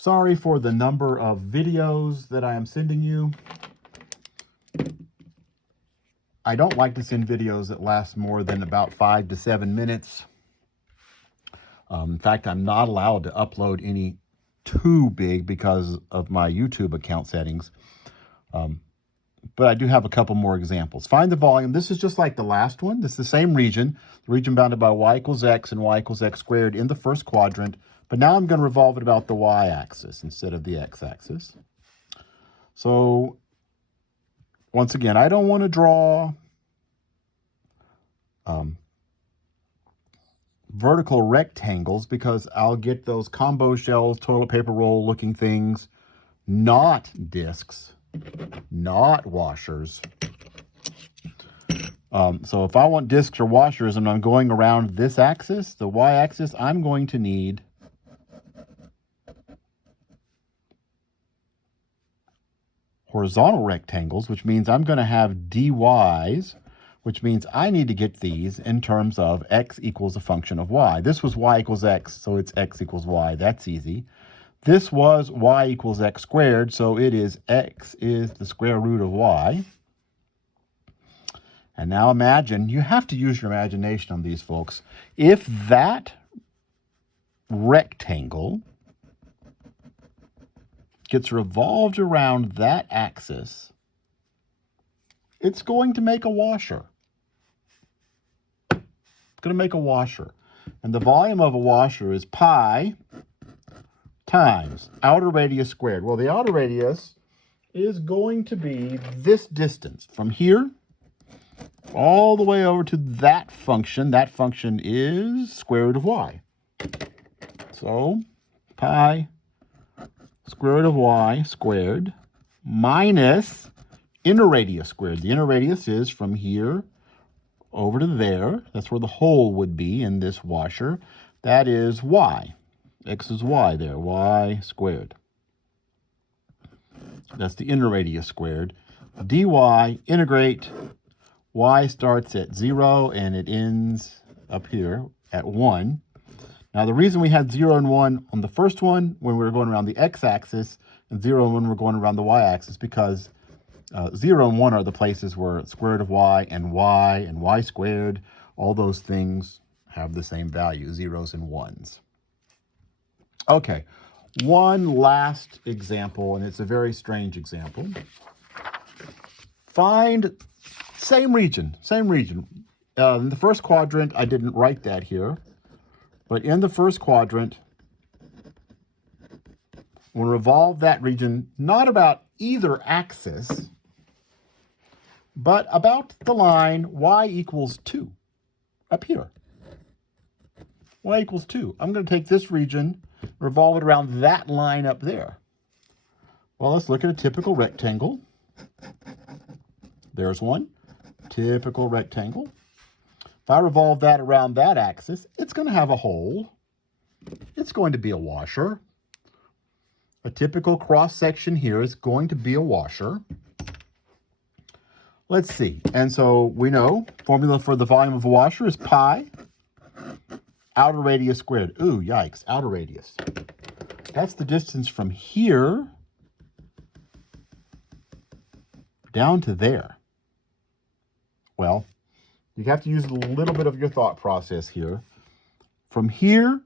Sorry for the number of videos that I am sending you. I don't like to send videos that last more than about 5 to 7 minutes. In fact, I'm not allowed to upload any too big because of my YouTube account settings. But I do have a couple more examples. Find the volume. This is just like the last one. This is the same region, the region bounded by y equals x and y equals x squared in the first quadrant. But now I'm going to revolve it about the y-axis instead of the x-axis. So once again, I don't want to draw vertical rectangles because I'll get those combo shells, toilet paper roll looking things, not discs, not washers. So if I want discs or washers and I'm going around this axis, the y-axis, I'm going to need horizontal rectangles, which means I'm going to have dy's, which means I need to get these in terms of x equals a function of y. This was y equals x, so it's x equals y. That's easy. This was y equals x squared, so it is x is the square root of y. And now imagine, you have to use your imagination on these folks. If that rectangle gets revolved around that axis, it's going to make a washer. It's going to make a washer. And the volume of a washer is pi times outer radius squared. Well, the outer radius is going to be this distance from here all the way over to that function. That function is square root of y. So pi square root of y squared minus inner radius squared. The inner radius is from here over to there. That's where the hole would be in this washer. That is y. X is y there, y squared. That's the inner radius squared. dy, integrate. Y starts at 0 and it ends up here at 1. Now, the reason we had 0 and 1 on the first one when we were going around the x-axis and 0 and 1 we're going around the y-axis because 0 and 1 are the places where square root of y and y squared, all those things have the same value, zeros and ones. Okay, one last example, and it's a very strange example. Find same region. In the first quadrant, I didn't write that here, but in the first quadrant, we'll revolve that region not about either axis, but about the line y equals 2 up here. Y equals 2. I'm going to take this region, revolve it around that line up there. Well, let's look at a typical rectangle. There's one. Typical rectangle. If I revolve that around that axis, it's going to have a hole. It's going to be a washer. A typical cross section here is going to be a washer. Let's see. And so we know formula for the volume of a washer is pi outer radius squared. Ooh, yikes, outer radius. That's the distance from here down to there. Well, you have to use a little bit of your thought process here. From here,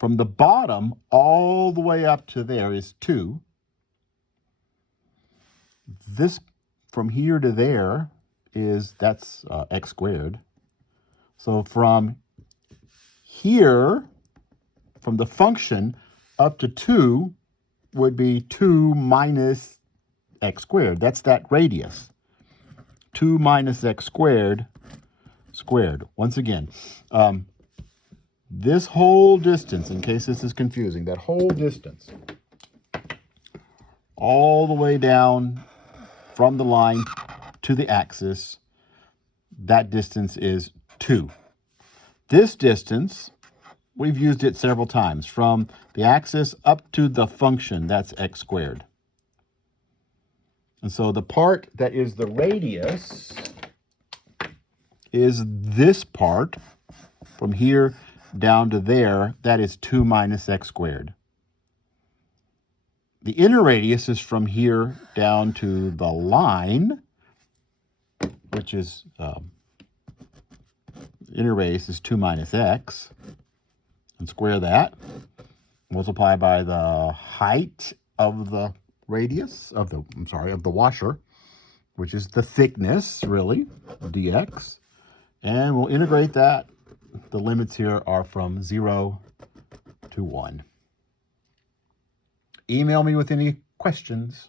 from the bottom all the way up to there is 2. This from here to there that's x squared. So from here, from the function up to 2 would be 2 minus x squared. That's that radius. 2 minus x squared squared. Once again, this whole distance, in case this is confusing, that whole distance, all the way down from the line to the axis, that distance is 2. This distance, we've used it several times, from the axis up to the function, that's x squared. And so the part that is the radius is this part from here down to there. That is 2 minus x squared. The inner radius is from here down to the line, which is, inner radius is 2 minus x, and square that. Multiply by the height of the radius, of the washer, which is the thickness, really, dx. And we'll integrate that. The limits here are from 0 to 1. Email me with any questions.